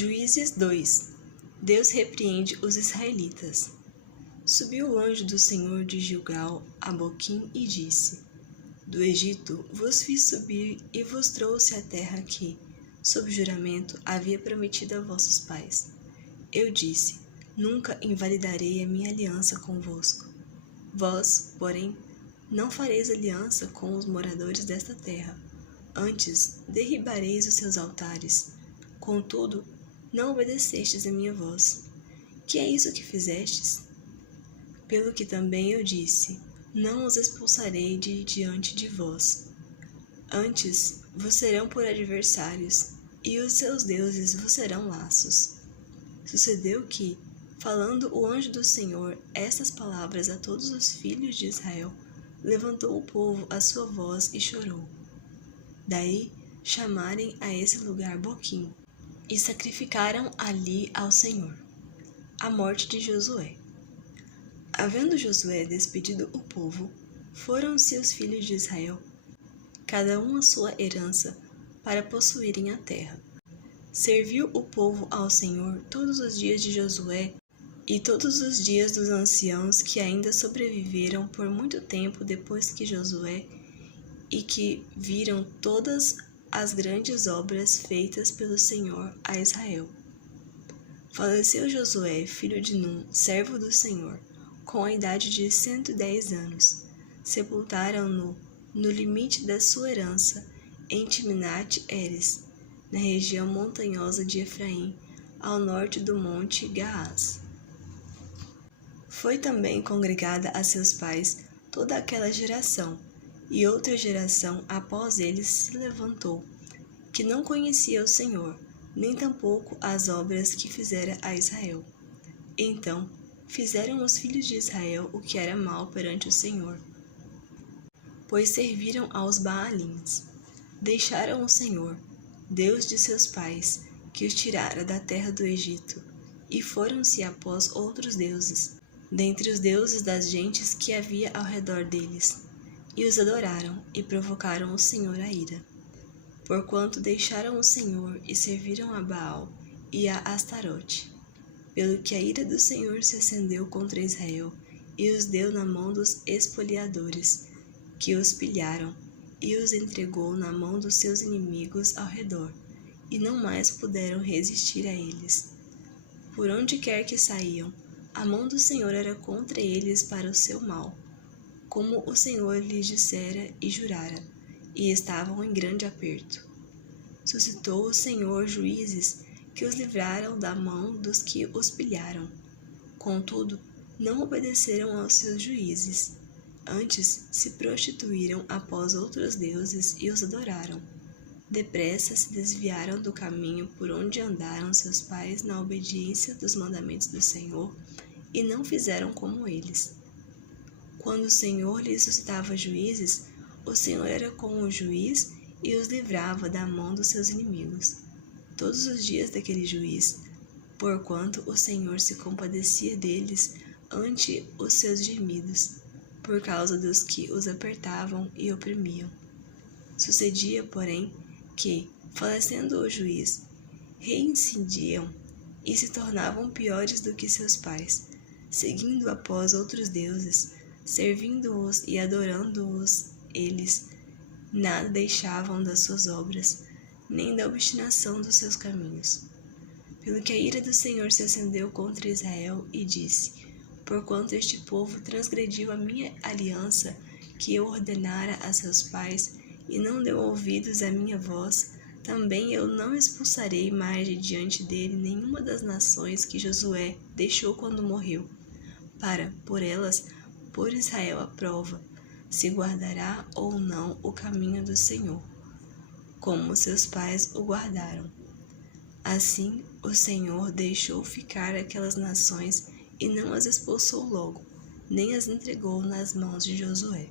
Juízes 2. Deus repreende os israelitas. Subiu o anjo do Senhor de Gilgal a Boquim e disse: Do Egito vos fiz subir e vos trouxe a terra que, sob juramento, havia prometido a vossos pais. Eu disse: Nunca invalidarei a minha aliança convosco. Vós, porém, não fareis aliança com os moradores desta terra. Antes, derribareis os seus altares. Contudo, não obedecestes a minha voz. Que é isso que fizestes? Pelo que também eu disse: Não os expulsarei de diante de vós. Antes, vos serão por adversários, e os seus deuses vos serão laços. Sucedeu que, falando o anjo do Senhor estas palavras a todos os filhos de Israel, levantou o povo a sua voz e chorou. Daí chamarem a esse lugar Boquim, e sacrificaram ali ao Senhor. A morte de Josué. Havendo Josué despedido o povo, foram-se os filhos de Israel, cada um a sua herança, para possuírem a terra. Serviu o povo ao Senhor todos os dias de Josué e todos os dias dos anciãos que ainda sobreviveram por muito tempo depois que Josué, e que viram todas as grandes obras feitas pelo Senhor a Israel. Faleceu Josué, filho de Num, servo do Senhor, com a idade de 110 anos. Sepultaram-no no limite da sua herança, em Timnat-Heres, na região montanhosa de Efraim, ao norte do monte Gaás. Foi também congregada a seus pais toda aquela geração, e outra geração após eles se levantou, que não conhecia o Senhor, nem tampouco as obras que fizera a Israel. Então fizeram os filhos de Israel o que era mal perante o Senhor, pois serviram aos Baalins. Deixaram o Senhor, Deus de seus pais, que os tirara da terra do Egito, e foram-se após outros deuses, dentre os deuses das gentes que havia ao redor deles, e os adoraram, e provocaram o Senhor a ira. Porquanto deixaram o Senhor e serviram a Baal e a Astarote. Pelo que a ira do Senhor se acendeu contra Israel, e os deu na mão dos espoliadores, que os pilharam, e os entregou na mão dos seus inimigos ao redor, e não mais puderam resistir a eles. Por onde quer que saíam, a mão do Senhor era contra eles para o seu mal, como o Senhor lhes dissera e jurara, e estavam em grande aperto. Suscitou o Senhor juízes que os livraram da mão dos que os pilharam. Contudo, não obedeceram aos seus juízes. Antes se prostituíram após outros deuses e os adoraram. Depressa se desviaram do caminho por onde andaram seus pais na obediência dos mandamentos do Senhor, e não fizeram como eles. Quando o Senhor lhes suscitava juízes, o Senhor era com o juiz e os livrava da mão dos seus inimigos, todos os dias daquele juiz, porquanto o Senhor se compadecia deles ante os seus gemidos, por causa dos que os apertavam e oprimiam. Sucedia, porém, que, falecendo o juiz, reincidiam e se tornavam piores do que seus pais, seguindo após outros deuses, servindo-os e adorando-os eles, nada deixavam das suas obras, nem da obstinação dos seus caminhos. Pelo que a ira do Senhor se acendeu contra Israel e disse: Porquanto este povo transgrediu a minha aliança que eu ordenara a seus pais, e não deu ouvidos à minha voz, também eu não expulsarei mais de diante dele nenhuma das nações que Josué deixou quando morreu, para, por elas, pôr Israel à prova, se guardará ou não o caminho do Senhor, como seus pais o guardaram. Assim, o Senhor deixou ficar aquelas nações e não as expulsou logo, nem as entregou nas mãos de Josué.